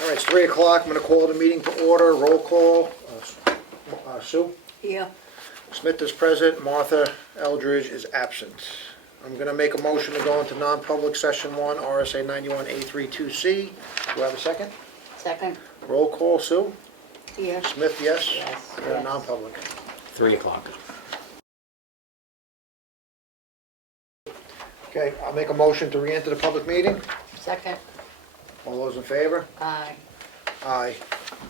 All right, it's 3 o'clock. I'm going to call the meeting to order. Roll call. Sue? Here. Smith is present. Martha Eldridge is absent. I'm going to make a motion to go into non-public session 1, RSA 91A32C. Do I have a second? Second. Roll call. Sue? Here. Smith, yes? Yes. We're in non-public. 3 o'clock. Okay, I'll make a motion to re-enter the public meeting. Second. All those in favor? Aye. Aye.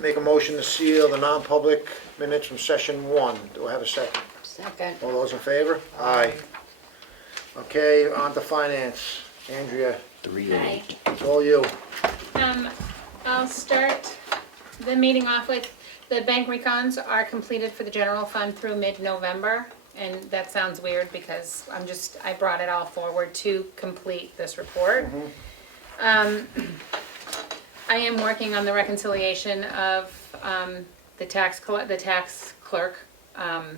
Make a motion to seal the non-public minutes from session 1. Do I have a second? Second. All those in favor? Aye. Okay, on to finance. Andrea, 3 and 8. it's all you. I'll start the meeting off with, the bank recons are completed for the general fund through mid-November. And that sounds weird because I brought it all forward to complete this report. I am working on the reconciliation of the tax clerk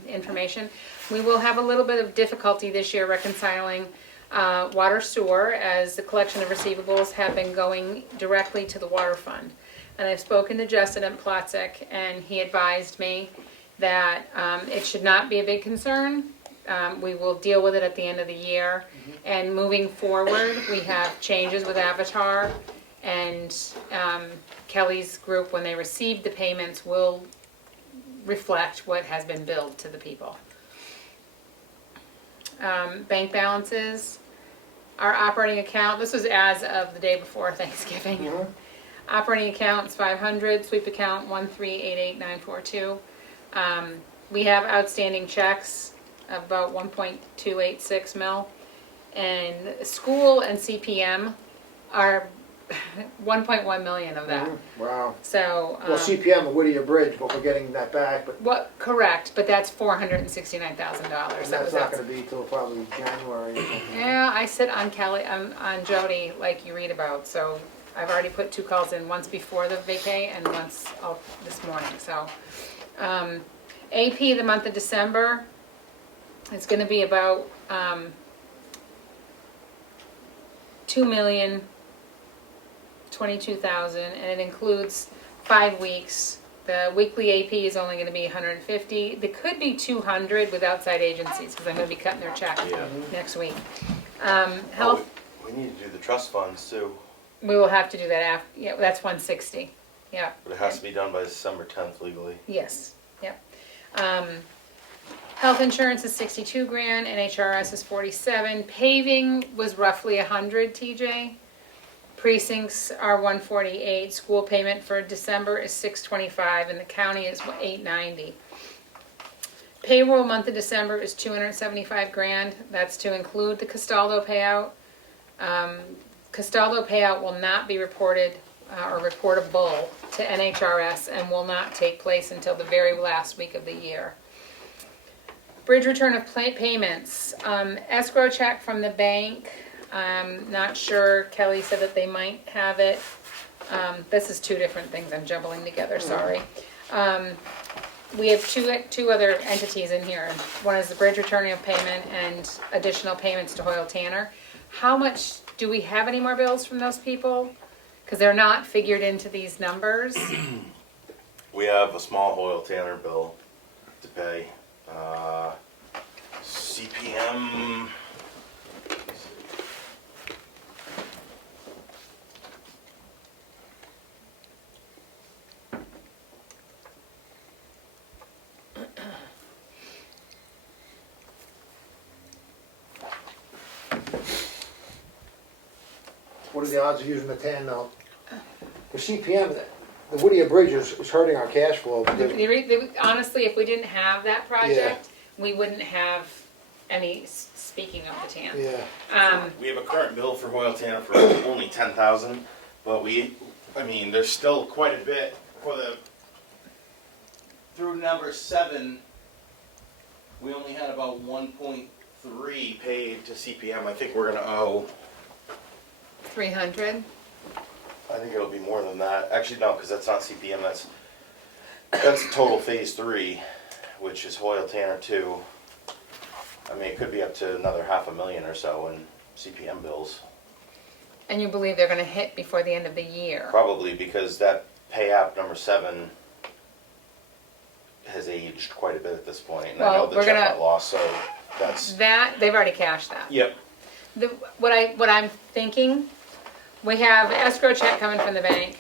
information. We will have a little bit of difficulty this year reconciling water sewer, as the collection of receivables have been going directly to the water fund. And I've spoken to Justin at Plotzek, and he advised me that it should not be a big concern. We will deal with it at the end of the year. And moving forward, we have changes with Avatar, and Kelly's group, when they receive the payments, will reflect what has been billed to the people. Bank balances, our operating account, this was as of the day before Thanksgiving. Operating account's 500, sweep account 1388942. We have outstanding checks of about 1.286 mil, and school and CPM are 1.1 million of that. Wow. So, Well, CPM of Whittier Bridge, but we're getting that back, but what, correct, but that's $469,000. that's not gonna be till probably January or something. Yeah, I sit on Kelly, on Jody, like you read about, so I've already put 2 calls in, once before the vacay and once this morning, so. AP, the month of December, it's gonna be about, 2,022,000, and it includes 5 weeks. The weekly AP is only gonna be 150. There could be 200 with outside agencies, because I'm gonna be cutting their check next week. Health, We need to do the trust funds too, we will have to do that after, yeah, that's 160, yeah. but it has to be done by December 10th legally. Yes, yep. Health insurance is 62 grand, NHRS is 47. Paving was roughly 100, TJ. Precincts are 148. School payment for December is 625, and the county is 890. Payroll month of December is 275 grand. That's to include the Castaldo payout. Castaldo payout will not be reported or reportable to NHRS and will not take place until the very last week of the year. Bridge return of payments, escrow check from the bank, not sure, Kelly said that they might have it. This is 2 different things I'm jumbling together, sorry. We have two other entities in here. One is the bridge returning of payment and additional payments to Hoyle Tanner. How much, do we have any more bills from those people? Because they're not figured into these numbers. We have a small Hoyle Tanner bill to pay. CPM. What are the odds of using the TAN now? The CPM, the Whittier Bridge is hurting our cash flow. because- Honestly, if we didn't have that project, we wouldn't have any, speaking of the TAN. Yeah, We have a current bill for Hoyle Tanner for only 10,000, but there's still quite a bit for through number 7, we only had about 1.3 paid to CPM. I think we're gonna owe, 300? I think it'll be more than that. Actually, no, because that's not CPM, that's total phase 3, which is Hoyle Tanner 2. It could be up to another $500,000 or so in CPM bills. And you believe they're gonna hit before the end of the year? Probably because that pay app number 7 has aged quite a bit at this point, and I know Well, the we're check gonna- got lost, so that's, That, they've already cashed that. yep. What I'm thinking, we have escrow check coming from the bank.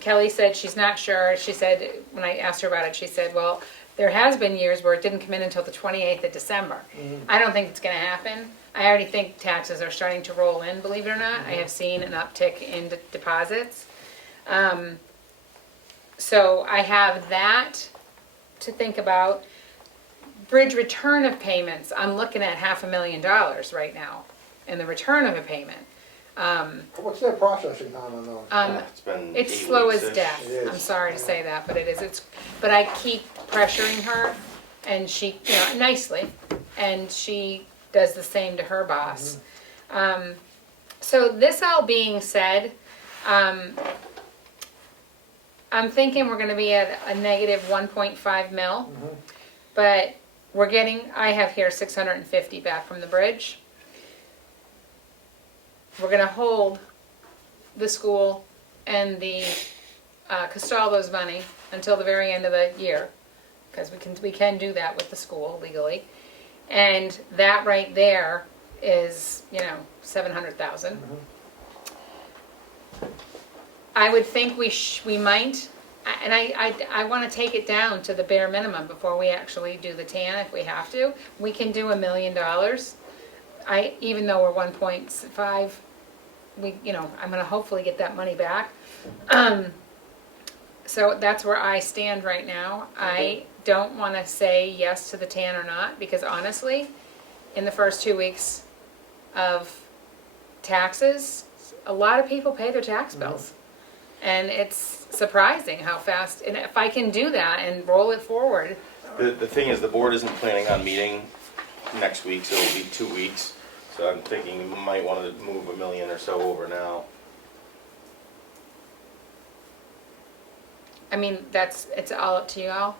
Kelly said she's not sure. She said, when I asked her about it, she said, well, there has been years where it didn't come in until the 28th of December. I don't think it's gonna happen. I already think taxes are starting to roll in, believe it or not. I have seen an uptick in deposits. So I have that to think about. Bridge return of payments, I'm looking at $500,000 right now in the return of a payment. What's their processing time on those? It's been It's 8 slow as weeks-ish. death. It is. I'm sorry to say that, but it is. But I keep pressuring her, and she, nicely, and she does the same to her boss. So this all being said, I'm thinking we're gonna be at a negative 1.5 mil. But I have here 650 back from the bridge. We're gonna hold the school and the Castaldo's money until the very end of the year, because we can do that with the school legally. And that right there is, 700,000. I would think we might, and I want to take it down to the bare minimum before we actually do the TAN if we have to. We can do $1 million. Even though we're 1.5, I'm gonna hopefully get that money back. So that's where I stand right now. I don't want to say yes to the TAN or not, because honestly, in the first 2 weeks of taxes, a lot of people pay their tax bills. And it's surprising how fast, and if I can do that and roll it forward. The thing is, the board isn't planning on meeting next week, so it'll be 2 weeks. So I'm thinking you might want to move $1 million or so over now. I mean, it's all up to you all.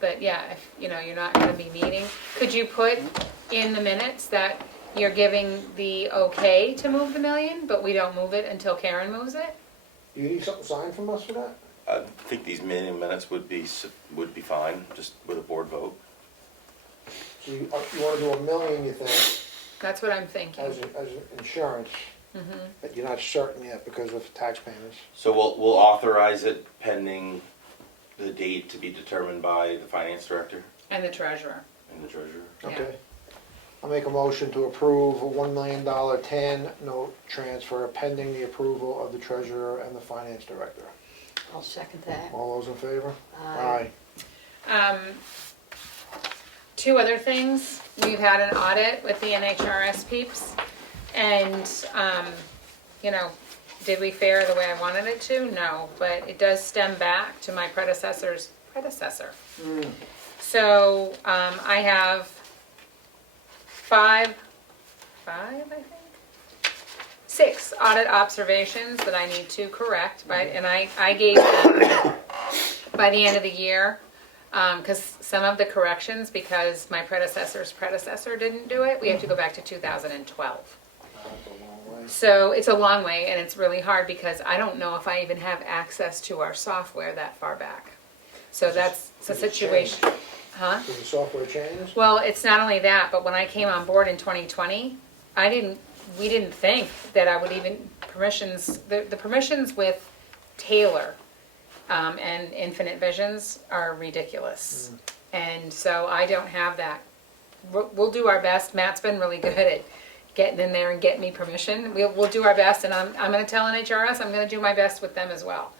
But yeah, if, you're not gonna be meeting, could you put in the minutes that you're giving the okay to move the $1 million, but we don't move it until Karen moves it? You need something signed from us for that? I think these meeting minutes would be fine, just with a board vote. So you wanna do $1 million, you think, That's what I'm thinking. as insurance, but you're not certain yet because of tax payments. So we'll authorize it pending the date to be determined by the finance director And the treasurer. and the treasurer. Yeah. Okay. I'll make a motion to approve a $1 million TAN note transfer pending the approval of the treasurer and the finance director. I'll second that. All those in favor? Aye. Two other things. We've had an audit with the NHRS peeps, and, did we fare the way I wanted it to? No, but it does stem back to my predecessor's predecessor. So, I have six audit observations that I need to correct, and I gave them by the end of the year. Because some of the corrections, because my predecessor's predecessor didn't do it, we have to go back to 2012. That's a long way. So it's a long way, and it's really hard because I don't know if I even have access to our software that far back. So that's the Does it situation. change? Huh? Does the software change? Well, it's not only that, but when I came on board in 2020, we didn't think that I would even the permissions with Taylor and Infinite Visions are ridiculous. And so I don't have that. We'll do our best. Matt's been really good at getting in there and getting me permission. We'll do our best, and I'm gonna tell NHRS, I'm gonna do my best with them as well.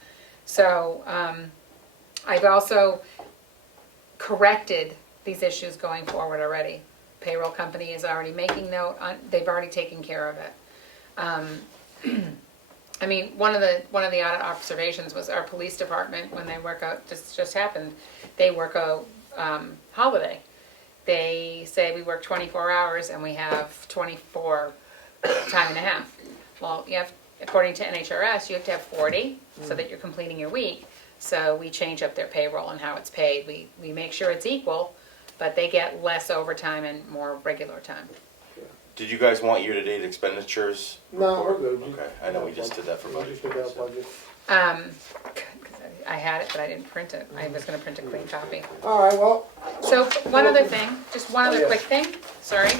So, I've also corrected these issues going forward already. Payroll company is already making note, they've already taken care of it. I mean, one of the audit observations was our police department, when they work out, just happened, they work a holiday. They say we work 24 hours and we have 24 time and a half. Well, you have, according to NHRS, you have to have 40 so that you're completing your week. So we change up their payroll and how it's paid. We make sure it's equal, but they get less overtime and more regular time. Did you guys want year-to-date expenditures? No, we're report? good. Okay, I know we just did that for We budget. just did that budget. I had it, but I didn't print it. I was gonna print a clean copy. All right, well, So, one other thing, just one Oh, other yeah. quick thing, sorry.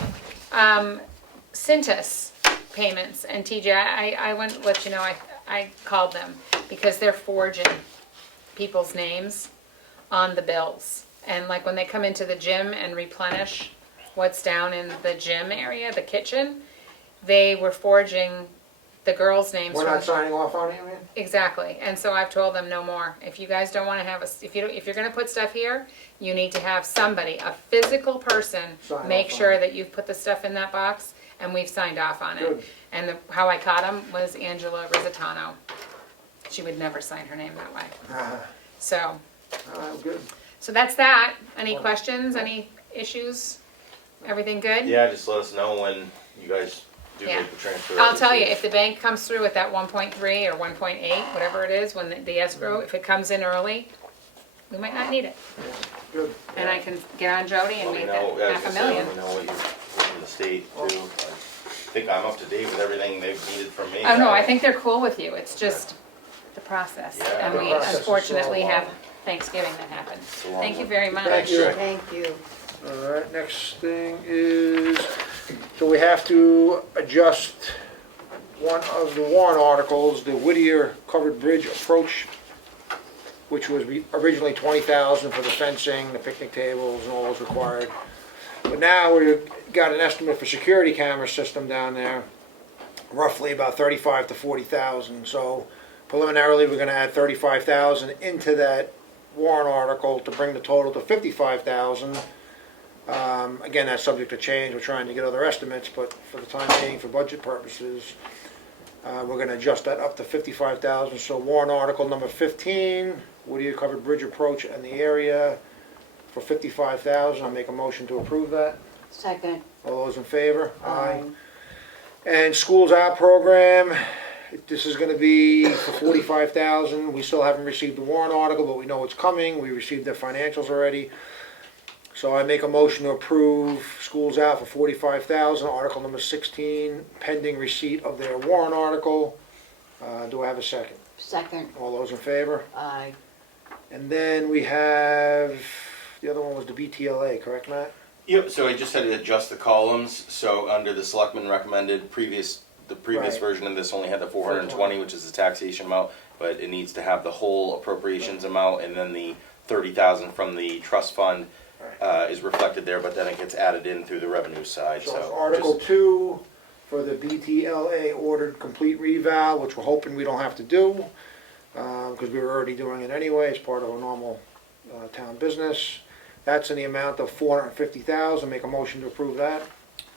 Cintas payments, and TJ, I want to let you know, I called them, because they're forging people's names on the bills. And like when they come into the gym and replenish what's down in the gym area, the kitchen, they were forging the girls' names. we're from- not signing off on it, man? Exactly, and so I've told them no more. If you guys don't wanna have if you're gonna put stuff here, you need to have somebody, a physical person, Sign make off on sure it. that you've put the stuff in that box, and we've signed off on it. Good. And how I caught them was Angela Rizzitano. She would never sign her name that way. So, All right, good. so that's that. Any questions, any issues? Everything good? Yeah, just let us know when you guys do Yeah. make the transfer. I'll tell you, if the bank comes through with that 1.3 or 1.8, whatever it is, when the escrow, if it comes in early, we might not need it. Good. And I can get on Jody and Let me make know, that as I half a said, let million. me know what you, from the state too. I think I'm up to date with everything they've needed from me. Oh, no, I think they're cool with you, it's just the process. Yeah. And The we process is unfortunately slow. have Thanksgiving that happened. a long Thank you one. very much. Thank you. Thank you. All right, next thing is, so we have to adjust one of the warrant articles, the Whittier Covered Bridge Approach, which was originally 20,000 for the fencing, the picnic tables, and all those required. But now we've got an estimate for security camera system down there, roughly about 35 to 40,000. So preliminarily, we're gonna add 35,000 into that warrant article to bring the total to 55,000. Again, that's subject to change, we're trying to get other estimates, but for the time being, for budget purposes, we're gonna adjust that up to 55,000. So warrant article number 15, Whittier Covered Bridge Approach and the area for 55,000. I'll make a motion to approve that. Second. All those in favor? And Schools Out program, this is gonna be for 45,000. We still haven't received the warrant article, but we know it's coming. We received their financials already. So I make a motion to approve Schools Out for 45,000, article number 16, pending receipt of their warrant article. Do I have a second? Second. All those in favor? Aye. And then we have, the other one was the BTLA, correct, Matt? Yep, so I just had to adjust the columns, so under the selectmen recommended the previous Right. version of this only had the 420, which is the taxation amount, but it needs to have the whole appropriations amount, and then the 30,000 from the trust fund is reflected there, but then it gets added in through the revenue side, So it's so. Article just- 2 for the BTLA ordered complete reval, which we're hoping we don't have to do, because we were already doing it anyway, as part of a normal town business. That's in the amount of 450,000, make a motion to approve that.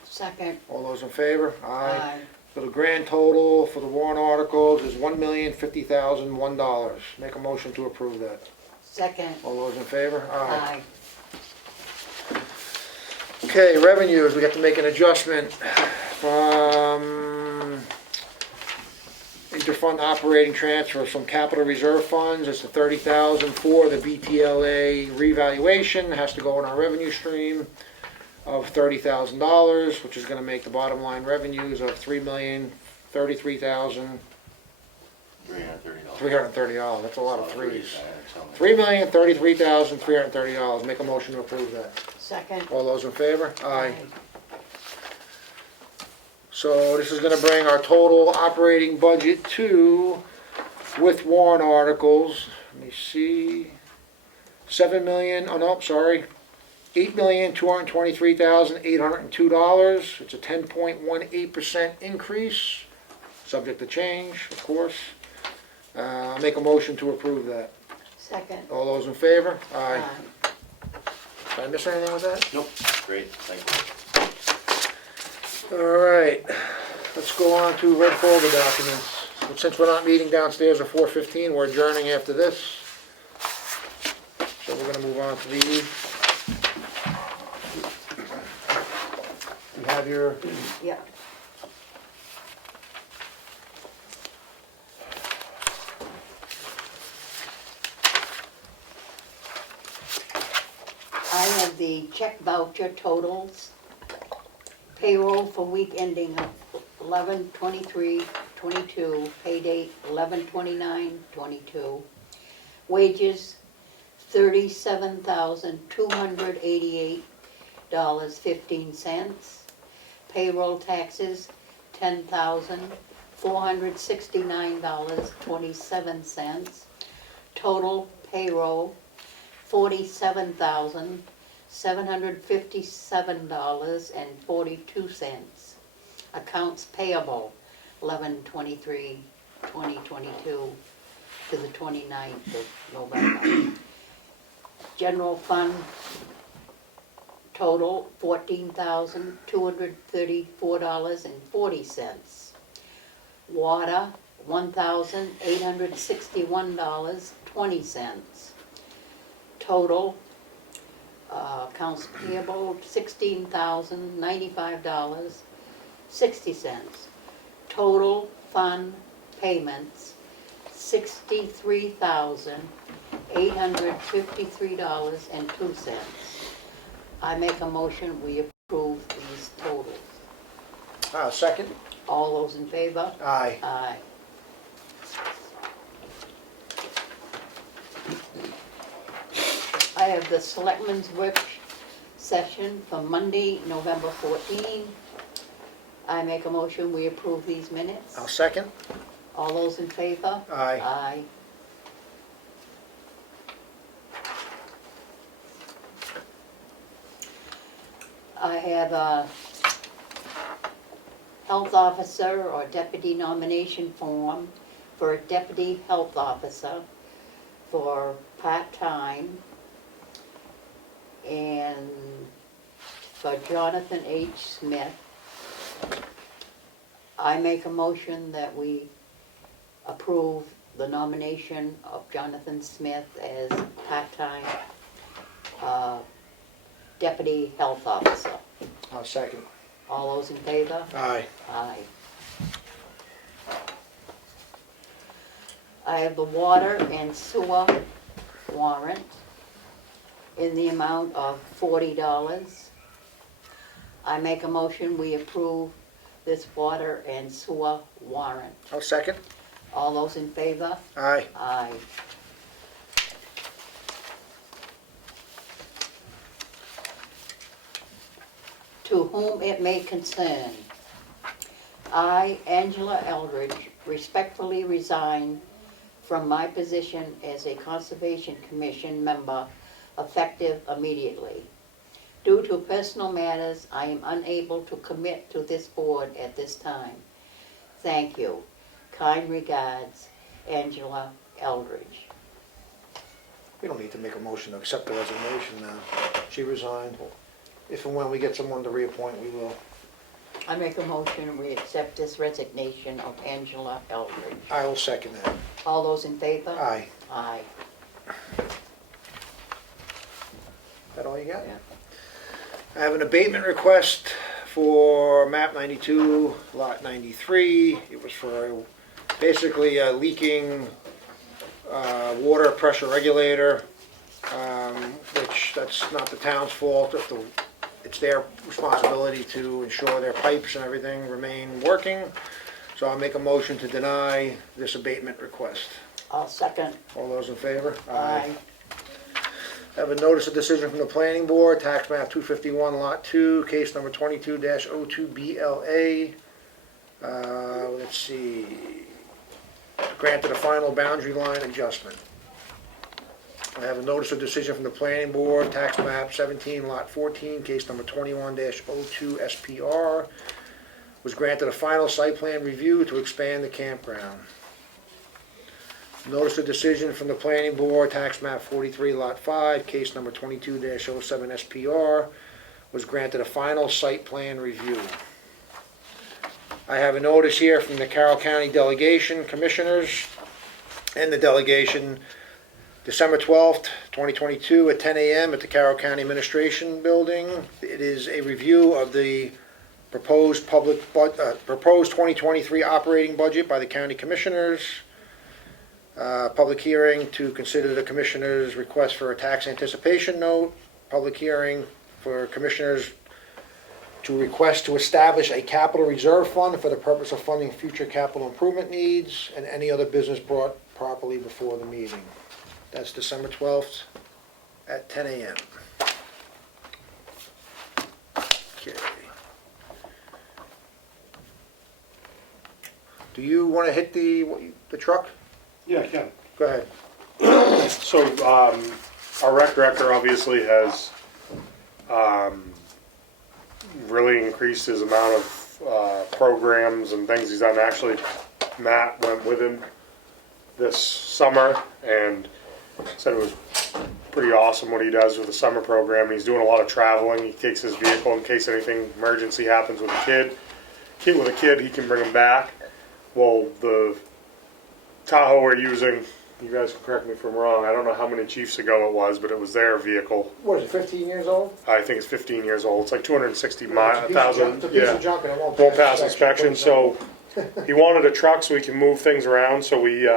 Second. All those in favor? Aye. So the grand total for the warrant articles is $1,050,001. Make a motion to approve that. Second. All those in favor? Aye. Okay, revenues, we have to make an adjustment from interfund operating transfer from capital reserve funds. It's the 30,000 for the BTLA revaluation, has to go in our revenue stream of $30,000, which is gonna make the bottom line revenues of $3,033,330. $330. That's a lot of threes. So- $3,033,330. Make a motion to approve that. Second. All those in favor? Aye. So this is gonna bring our total operating budget to, with warrant articles, let me see, 7 million, oh no, sorry, $8,223,802. It's a 10.18% increase, subject to change, of course. I'll make a motion to approve that. Second. All those in favor? Aye. Aye. Did I miss anything with that? Nope, great, thank you. All right, let's go on to red folder documents. Since we're not meeting downstairs at 4:15, we're adjourning after this. So we're gonna move on to these. You have your, Yep. I have the check voucher totals. Payroll for week ending of 11/23/22, pay date 11/29/22. Wages, $37,288.15. Payroll taxes, $10,469.27. Total payroll, $47,757.42. Accounts payable, 11/23/2022 to the 29th of November. General fund total, $14,234.40. Water, $1,861.20. Total, accounts payable, $16,095.60. Total fund payments, $63,853.02. I make a motion, we approve these totals. Second? All those in favor? Aye. Aye. I have the Selectmen's Work Session for Monday, November 14. I make a motion, we approve these minutes. I'll second. All those in favor? Aye. Aye. I have a health officer or deputy nomination form for a deputy health officer for part-time, and for Jonathan H. Smith. I make a motion that we approve the nomination of Jonathan Smith as part-time deputy health officer. I'll second. All those in favor? Aye. Aye. I have the water and sewer warrant in the amount of $40. I make a motion, we approve this water and sewer warrant. I'll second. All those in favor? Aye. Aye. To whom it may concern, I, Angela Eldridge, respectfully resign from my position as a Conservation Commission member effective immediately. Due to personal matters, I am unable to commit to this board at this time. Thank you. Kind regards, Angela Eldridge. We don't need to make a motion to accept the resignation now. She resigned. If and when we get someone to reappoint, we will. I make a motion, we accept this resignation of Angela Eldridge. I will second that. All those in favor? Aye. Aye. That all you got? Yeah. I have an abatement request for map 92, lot 93. It was for basically a leaking water pressure regulator, which that's not the town's fault. It's their responsibility to ensure their pipes and everything remain working. So I'll make a motion to deny this abatement request. I'll second. All those in favor? Aye. I have a notice of decision from the planning board, tax map 251, lot 2, case number 22-02BLA. Let's see, granted a final boundary line adjustment. I have a notice of decision from the planning board, tax map 17, lot 14, case number 21-02SPR. Was granted a final site plan review to expand the campground. Notice of decision from the planning board, tax map 43, lot 5, case number 22-07SPR, was granted a final site plan review. I have a notice here from the Carroll County Delegation Commissioners and the delegation, December 12th, 2022 at 10 a.m. at the Carroll County Administration Building. It is a review of the proposed 2023 operating budget by the county commissioners. Public hearing to consider the commissioners' request for a tax anticipation note. Public hearing for commissioners to request to establish a capital reserve fund for the purpose of funding future capital improvement needs and any other business brought properly before the meeting. That's December 12th at 10 a.m. Okay. Do you want to hit the truck? Yeah, I can. Go ahead. So, our rec director obviously has, really increased his amount of, programs and things he's done. Actually, Matt went with him this summer and said it was pretty awesome what he does with the summer program. He's doing a lot of traveling. He takes his vehicle in case anything emergency happens with a kid. With a kid, he can bring him back. Well, the Tahoe we're using, you guys can correct me if I'm wrong, I don't know how many chiefs ago it was, but it was their vehicle. What is it, 15 years old? I think it's 15 years old. It's like 260 It's a piece of junk- miles, it's a piece yeah. of junk and it won't Won't pass pass inspection, so he wanted a truck so we can move things around, so we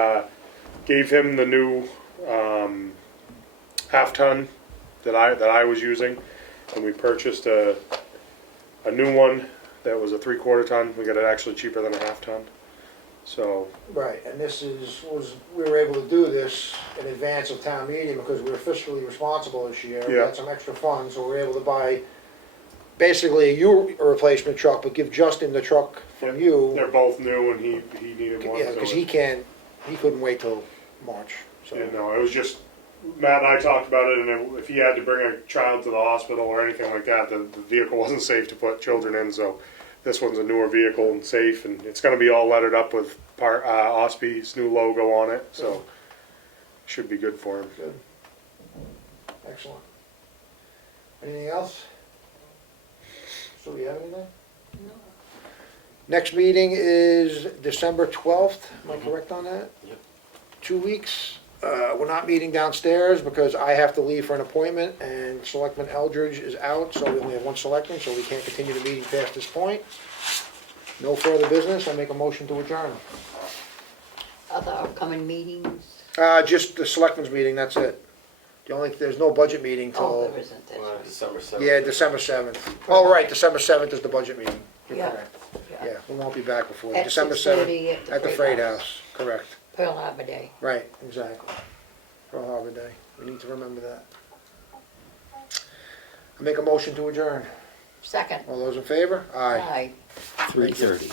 gave him the new half-ton that I was using, and we purchased a new one that was a 3/4 ton. We got it actually cheaper than a half-ton. So, Right, and we were able to do this in advance of town meeting because we were fiscally responsible this year. We Yeah. had some extra funds, so we were able to buy basically a replacement truck, but give Justin the truck from you. they're both new, and he needed one. Yeah, so because he couldn't wait till March, so. Yeah, no, it was just, Matt and I talked about it, and if he had to bring a child to the hospital or anything like that, the vehicle wasn't safe to put children in, so this one's a newer vehicle and safe, and it's gonna be all lettered up with Osspi's new logo on it, so should be good for him. Good. Excellent. Anything else? So we have anything? No. Next meeting is December 12th, am I correct on that? Yep. 2 weeks. We're not meeting downstairs because I have to leave for an appointment and Selectman Eldridge is out, so we only have one selectman, so we can't continue the meeting past this point. No further business, I make a motion to adjourn. Other upcoming meetings? Just the selectmen's meeting, that's it. There's no budget meeting Oh, till, there isn't, that's right. December 7th. yeah, December 7th. Oh, right, December 7th is the budget meeting. You're Yeah. correct. Yeah, we won't be back before, At December 6:30 7th, at the Freight House, correct. Pearl Harbor Day. Right, exactly. Pearl Harbor Day. We need to remember that. I make a motion to adjourn. Second. All those in favor? Aye. Aye. 3:30.